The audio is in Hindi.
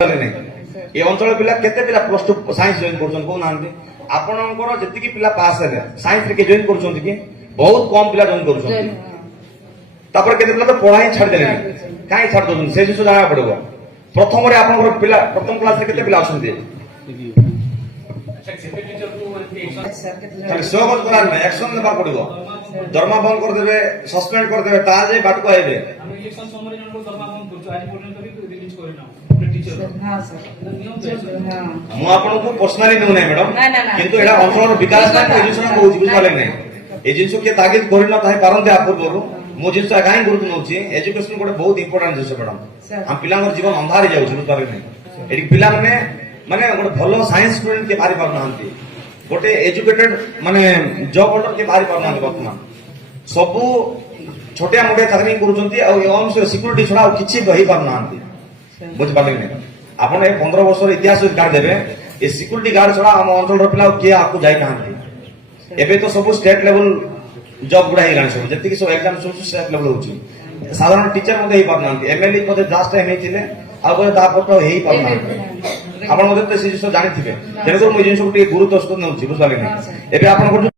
ए अंचल पिला केते पिला प्लस 2 साइंस जॉइन करछन को नांती आपनकर जति की पिला पास हेले साइंस रे के जॉइन करछन कि बहुत कम पिला जॉइन करछन तापर केते पिला तो पढ़ाई छाड़ देले काई छाड़ दन से जिसो जाना पड़बो प्रथम रे आपनकर पिला प्रथम क्लास रे केते पिला अछन खाली स्वागत करार ना एक्शन लेबा पड़बो दरमा बंद कर देबे सस्पेंड कर देबे ता जे बाट को आइबे हम इलेक्शन समरी जन को दरमा बंद करछु आज पर्यंत भी रिलीज करना हां सर मु आपनको पर्सनली नु नै मैडम किंतु एडा अंचल विकास ପାଇଁ एजुकेशन को बुझाले नै ए जिंसो के तागिद करिना ताहे पारंते आप पूर्व मु जिंसो काहे गुरुत्व नउची एजुकेशन कोटे बहुत इंपोर्टेंट जिंसो मैडम हम पिलांगर जीवन अंधार जाउ छु बुझाले नै एडी पिला माने गोटे भलो साइंस स्टूडेंट के पारि पार नांती गोटे एजुकेटेड माने जॉब होल्डर के पारि पार नांती वर्तमान सब छोटिया मोटे चाकरी करूछंती आ एवं सिक्योरिटी छडा किछि बहि पार नांती बुझ पाले नै आपण ए 15 वर्ष इतिहास गार्ड देबे ए सिक्योरिटी गार्ड छडा हम अंचल पिला के आपको जाई नांती एबे तो सब स्टेट लेवल जॉब गुडा हिलान सब जति कि सब एग्जाम सब स्टेट लेवल होची साधारण टीचर मध्ये ही पार नांती एमएलए मध्ये लास्ट टाइम हेतिले आ बोले दा फोटो हेई पार नांती आपण मध्ये तो से जिसो जानि थिबे तेरे को मु जिंसो गुरुत्व स्कोर नउची बुझाले नै एबे आपण